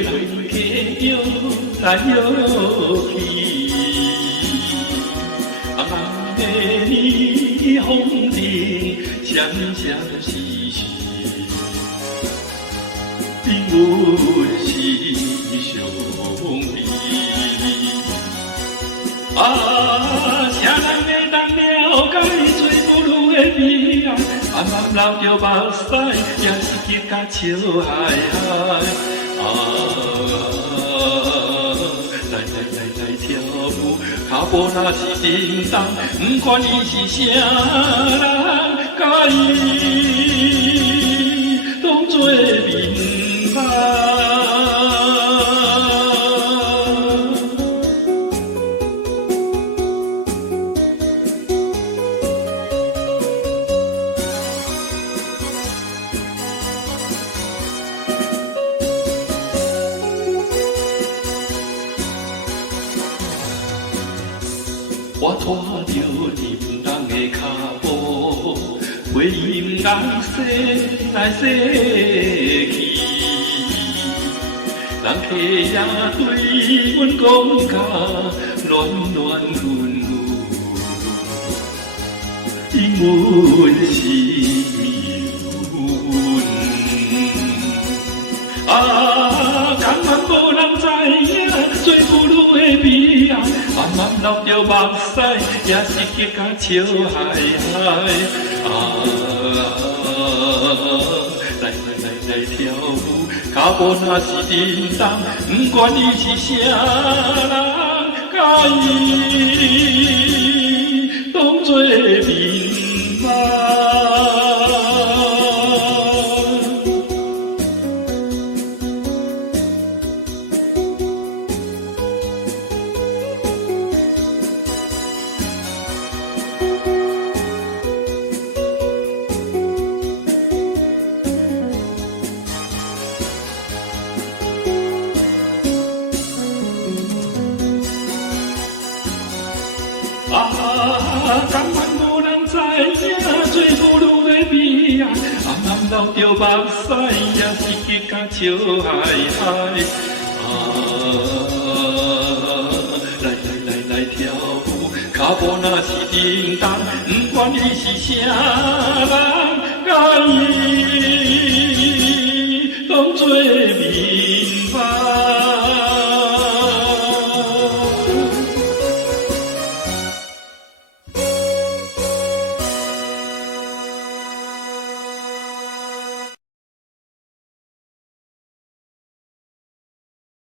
人家摇来摇去，暗暗的霓虹灯闪闪烁烁，朋友是兄弟。啊，啥人会当了解做母女的悲哀？暗暗流着目屎，也是结甲笑嗨嗨。啊，来跳舞，脚步若是叮当，不管伊是啥人，甲伊当作面目。我拖着人人的脚步，陪音人踅来踅去。人客也对阮讲甲暖暖润润，因阮是命运。啊，甘愿无人知影，做父女的悲哀。暗暗流着目屎，也是结甲笑嗨嗨。啊，来跳舞，脚步若是叮当，不管伊是啥人，甲伊当作面目。啊，甘愿无人知影，做母女的悲哀。暗暗流着目屎，也是结甲笑嗨嗨。啊，来跳舞，脚步若是叮当，不管伊是啥人，甲伊。